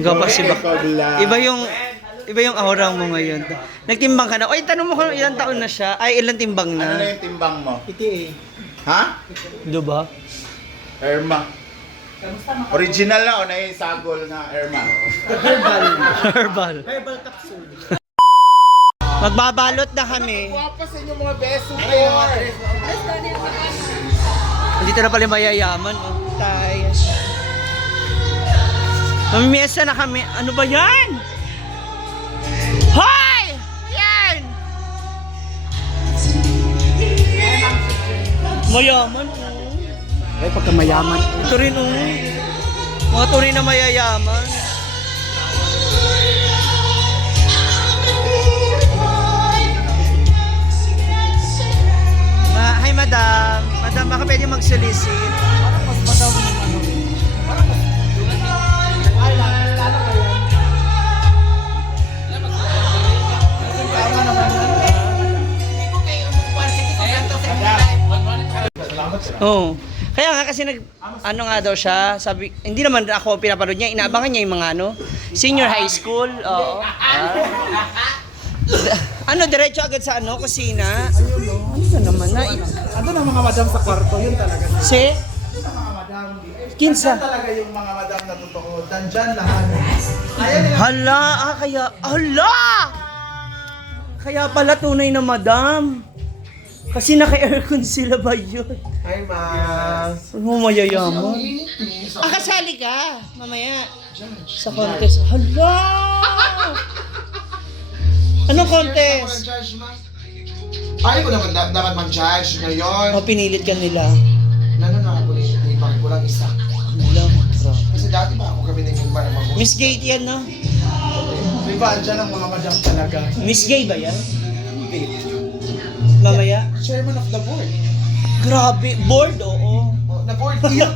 Gapas iba. Iba yung aura mo ngayon. Nagtimbang ka na. Oy, tanong mo kung ilang taon na siya. Ay, ilang timbang Ano na na. yung timbang mo? Iti Ha? Diba? Erma. Original na o na yung sagol na Erma? Herbal. Herbal capsule. Magbabalot na kami. Guwapa sa inyo mga beso kayo. Dito na pala mayayaman. Oh. Tayo. Mamimiesa na kami. Ano ba yan? Hoy! Yan! Mayaman. Oh. Ay, pagka mayaman. Ito rin oh. Mga tunay na mayayaman. Hi madam. Madam, baka pwede mag-solicit. Parang mas madaw yung ano. Parang mas... Ay, lalo ba yan? Tama naman yan. Oo. Kaya nga kasi ano nga daw siya, sabi, hindi naman ako pinapanood niya, inaabangan niya yung mga senior high school. Oo. Ano, diretso agad sa kusina? Ayun, no? Ano naman na? Ando na mga madam sa kwarto, yun talaga. Si? Ito na mga madam. Kinsa? Yan talaga yung mga madam na totoo. Nandyan lahat. Kaya nila. Hala, hala! Kaya pala tunay na madam. Kasi naka-aircon sila ba yun? Ay, mas. Ano mayayaman? Kasali ka, mamaya. Sa contest. Hala! Anong contest? Ay, ko naman dapat mag-judge ngayon. O, pinilit ka nila. Nanonood ako ni bakit ko lang isa. Wala, magra. Kasi dati pa ako kami ng Mumbai na mag- Miss Gay yan, no? Di ba, andyan ang mga madam talaga. Miss Gay ba yan? Mamaya? Chairman of the board. Grabe, board, oo. Oh, na board yun.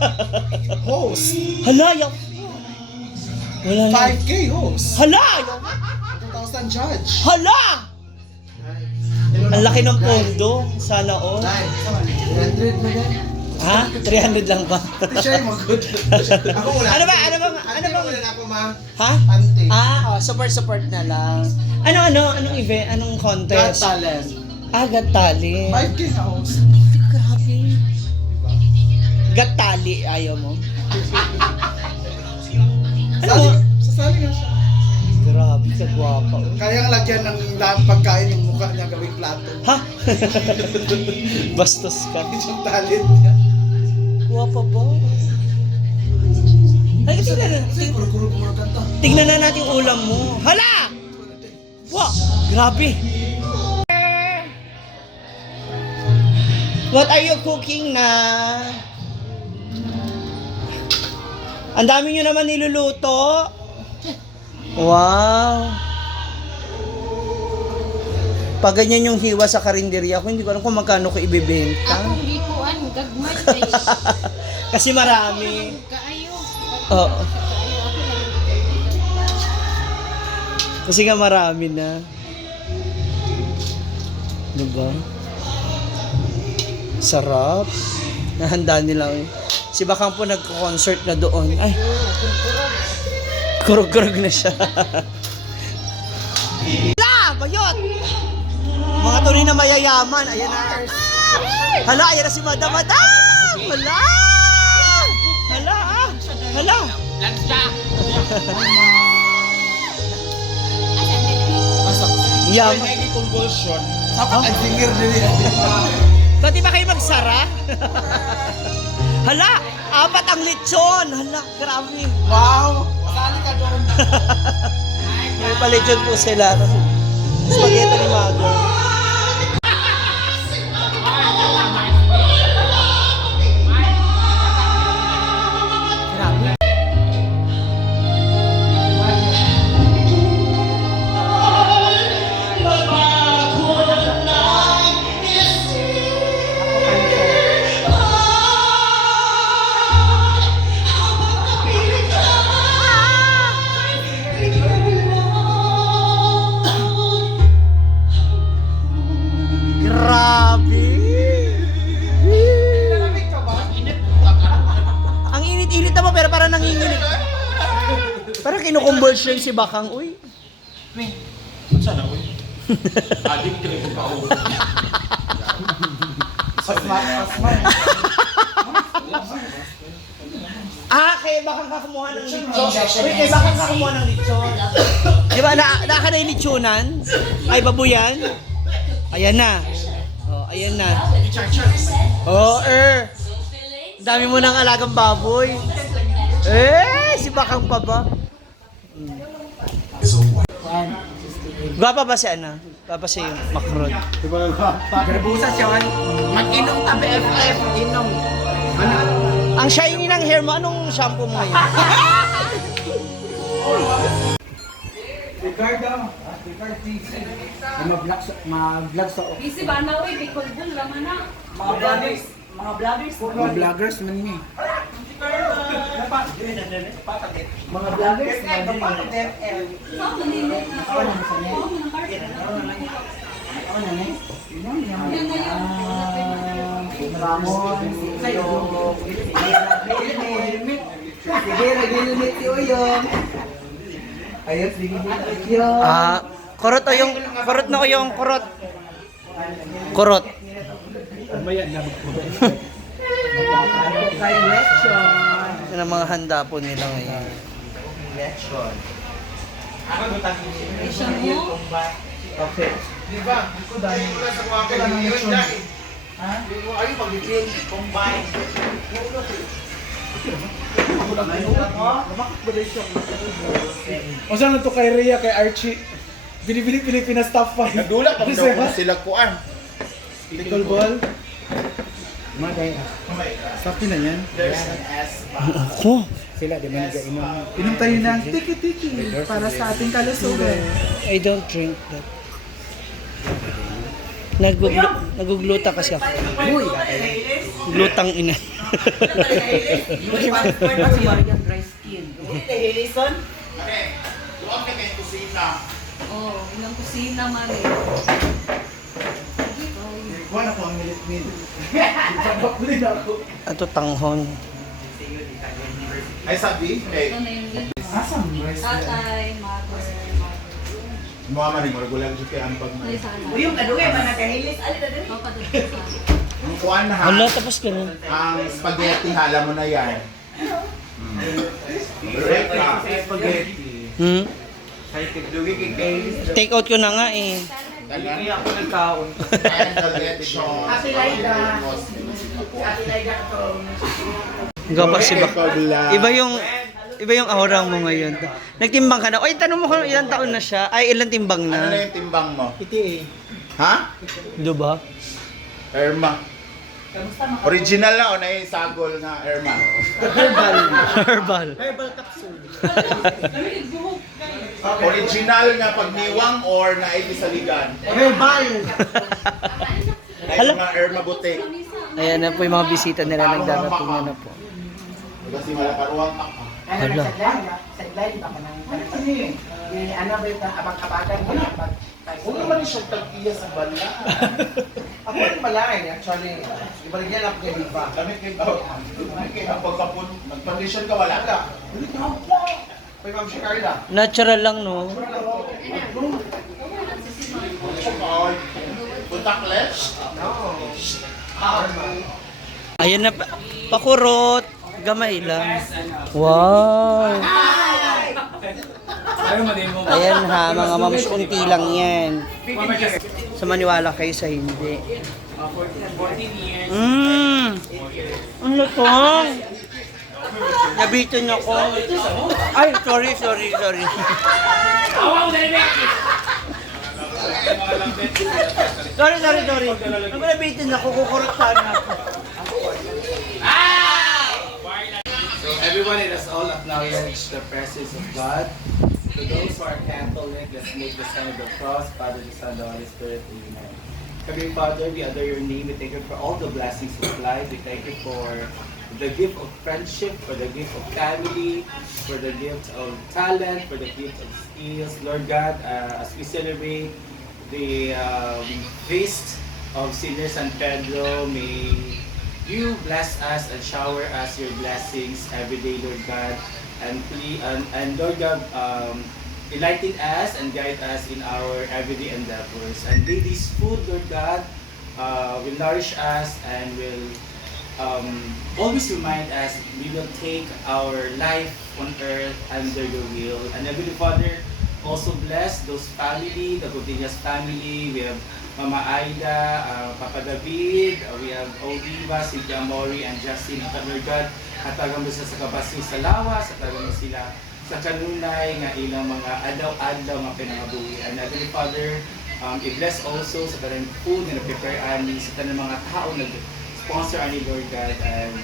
Host. Hala, yaw. Wala na. 5K host. Hala, yaw. 2,000 judge. Hala! Ang laki ng pondo. Sana all. 300 na yan. Ha? 300 lang ba? Siya yung mag-good. Ako wala. Ano ba? Ante ko wala na ako, ma. Ha? Ante. Support na lang. Anong event? Anong Got contest? talent. Got Tali. 5K na host. Grabe. Got Tali, ayaw mo? Ano mo? Sasali nga siya. Grabe, ka gwapa. Kaya lagyan ng daan pagkain yung mukha niya gawing plato. Ha? Bastos ka. Yung talent niya. Gwapa ba? Ay, ito na. Kuro-kuro kumakanta. Tignan na natin yung ulam mo. Hala! Wow! Grabe! What are you cooking na? Ang dami nyo naman niluluto. Wow! Pag ganyan yung hiwa sa karinderya ko, hindi ko alam kung magkano ko ibibenta. Akong hikuan, gagmay. Kasi marami. Kaayo. Oo. Kasi nga marami na. Diba? Sarap. Nahanda nila. Si Bakang po nagko-concert na doon. Ay. Kurog-kurog na siya. Hala! Bayot! Mga tunay na mayayaman. Ayan na. Hala, ayan na si Madam. Hala! Hala! Hala! Yam. May convulsion. Dapat ang singer din yan. Ba't di ba kayo magsara? Hala! 4 ang lechon! Hala, grabe. Wow! Sali ka doon. May palechon po sila. Spaghetti ni Mago. Grabe. conversion si Bakang, uy. Sana, uy. Adik, kini ko kao. Kay Bakang kakumuha ng lechon. Uy, kay Bakang kakumuha ng lechon. Di ba, naka na yung lechonan? Ay, babuyan? Ayan na. Oh, ayan na. Oh, dami mo ng alagang baboy. Si Bakang pa ba? Gwapa ba si Ana? Gwapa si Macron. Garbusa siya. Mag-inom ta BFF. Inom. Ano? Ang shiny ng hair mo, anong shampoo mo ngayon? Ricardo. Ricardo TC. Ma-vlog sa Busy ba na uy, Bicol Bull naman na. Mga vloggers. mga vloggers man ni. Mga vloggers na din. Saan manilit na? Ramon, sa'yo. Sige, nag-limit yung. Ayos, sige, yun. Kurot o yung, kurot na o yung kurot. Kurot. Kay Lechon. Yan ang mga handa po nila ngayon. Lechon. Siya mo? Okay. Di ba? Ito dahil sa mga kailangan dahil. Ha? Ay, pag-i-clean, combine. O saan to kay Rhea, kay Archie? Binibili Pilipinas top 5. Nagdula pag daw kung sila kuan. Little ball. Stop na yan. There's an S. Ako? Sila, di ba nag-inom? Inom tayo ng tiki-tiki para sa ating kalusugan. I don't drink that. Nagugluta kasi ako. Uy! Glutang ina. Dry skin. Ate, luwag na kayo kusina. Oo, ilang kusina man eh. Wala ko ang milit-mil. Ito tanghon. Ay sabi, Ito na yung Asam rice. tatay, mother, mga maning regular dito kay ang pag ay sana. Uyong kaduwe ba nakahilis? Ali na din. Ikaw pa dito sa ang kuan na ha. Hala, tapos ka na. Ang spaghetti hala mo na yan. Correct ka. Hmm? Take out ko na nga eh. Hindi ako nagkaon. And the lechon. Ate Laida. Ate Laida to. Gapa si Bak. Iba yung aura mo ngayon. Nagtimbang ka na. Oy, tanong mo kung ilang taon na siya. Ay, ilang timbang Ano na na. yung timbang mo? Iti Ha? Diba? Erma. Original na o na yung sagol na Erma? Herbal. Herbal capsule. Original nga pagniwang or na ay saligan? Herbal! Na yung mga Erma butik. Ayan na po yung mga bisita nila. Nagdarating na po. Kasi malakaruang ako. Ano na sideline ba ka nang ano ba yung abang-abagan mo na pag Huwag naman siya tag-iya sa bala. Ako rin pala eh, actually. Iba rin yan ako kay Viva. Kami kayo ang pagkapun, mag-condition ka wala ka. Kay Ma'am si Carla. Natural lang, no? Puntakles? Ayan na, pakurot. Gamay lang. Wow! Ayan ha, mga mams, unti lang yan. Sa maniwala kayo sa hindi. Ang lutong! Nabitin ako. Ay, sorry. Sorry. Ang nabitin ako, kukurot sana ako. So everyone, let us all acknowledge the presence of God. To those who are Catholic, let's make the sign of the cross, Father, the Son, the Holy Spirit, Amen. Heavenly Father, we adore your name. We thank you for all the blessings of life. We thank you for the gift of friendship, for the gift of family, for the gift of talent, for the gift of skills. Lord God, as we celebrate the feast of Senior San Pedro, may you bless us and shower us your blessings every day, Lord God. and Lord God, enlighten us and guide us in our everyday endeavors. And may this food, Lord God, will nourish us and will always remind us we will take our life on earth under your will. And Heavenly Father, also bless those family, the Godinhas family. We have Mama Aida, Papa David, we have Oliva, Cynthia Mori, and Justin. Lord God, hatagan mo sa kabasin sa lawas, hatagan mo sila sa kanunay nga ilang mga adlaw-adlaw nga pinangabuhi. And Heavenly Father, i-bless also sa tanang food na prepare ani sa tanang mga tao nag-sponsor ani Lord God. And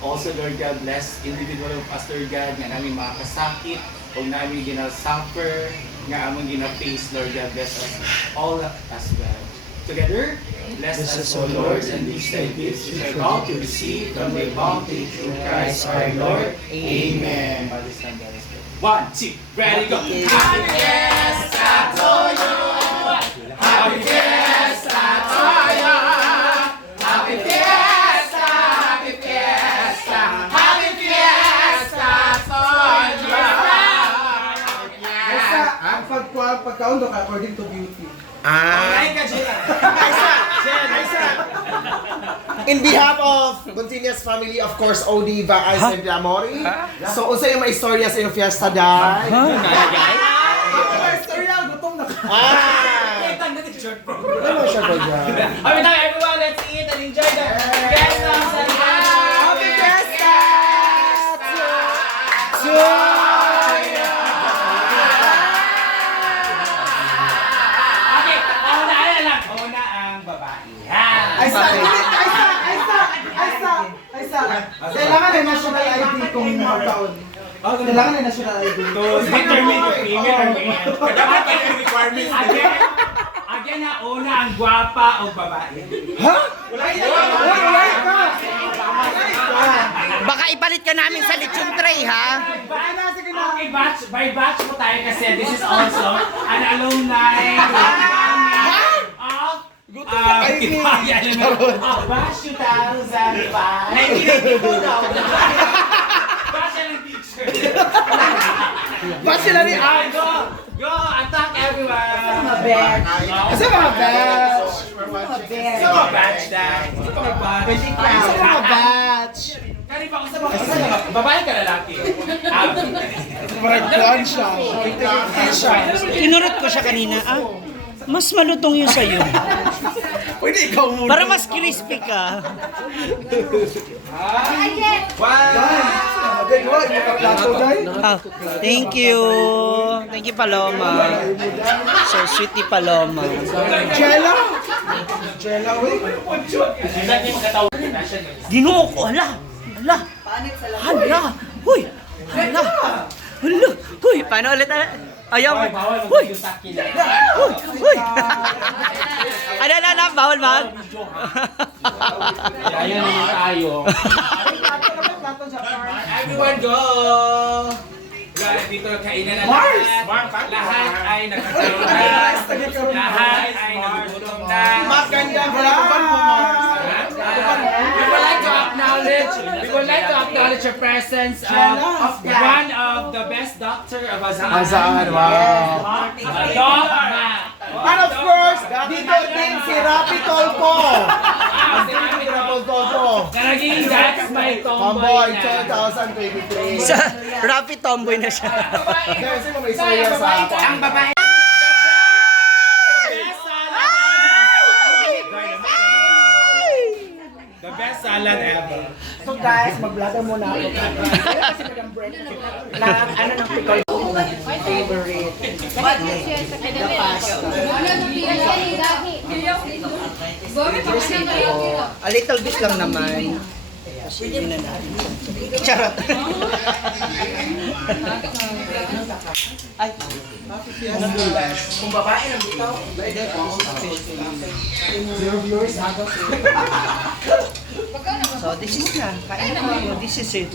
also Lord God, bless individual of us Lord God nga namin makakasakit o namin ginasuffer nga among gina-face Lord God. Bless us all as well. Together, bless us, O Lord, and these thy gifts which are about to receive from thy bounty through Christ our Lord. Amen. Father, Son, Holy Spirit. 1, 2, ready, go! Happy Fiesta to you! Happy Fiesta to you! Happy Fiesta! Happy Fiesta! Happy Fiesta to you! Ang pagkaundo ka according to beauty. In behalf of Continuous Family, of course, Odiva, Ice and Amori. So, unsa yung mga istorya sa inyong fiesta dahil? Istorya, gutom na ka. Ano siya po dyan? Alright, now everyone, let's eat and enjoy the fiesta celebration. Happy Fiesta! Okay, una ang babae. Ay sa! Kailangan ay national ID kung mga taon. Kailangan ay national ID. To determine if female or male. Dapat yung requirements. Again na una ang gwapa o babae. Baka ipalit ka namin sa lechon tray, ha? Okay, by batch mo tayo kasi this is also an alumni of Batch 2005. Batch ng teacher. Ba't sila ni Go, attack everyone. Kasi mga batch! Sa mga batch na. Sa mga batch! Kani pa ako sa mga babae ka lalaki. Marag plan siya. Kinurot ko siya kanina, mas malutong yun sa'yo. Pwede ikaw muna. Para mas crispy ka. Thank you. Thank you, Paloma. So sweet ni Paloma. Jella? Jella, wait. Ginoo ko, hala. Hala. Huy. Hala. Huy, paano ulit? Ayaw mo. Huy. Huy. Ano, bawal mag? Ayan naman tayo. Everyone go! Dito kainan na lahat. Lahat ay nagkakaroon na. Lahat ay nagugutom na. Magandang We would like to acknowledge your presence of one of the best doctor of Azaan. Azaan, wow. Doc Mac. And of course, dito din si Rapi Tolpo. Naging that's my Tomboy tomboy na. 2023. Sa Rapi tomboy na siya. Kasi mo may istorya sa Ang babae. The best salad ever. So guys, mag-vlogger muna ako. Kasi mag break. Na ano ng pickle ko favorite. A little bit lang naman. Sige na natin. Charot. Ay. kung babae ng bitaw. Zero viewers, agaw. So this is na. Kain na kayo. This is it.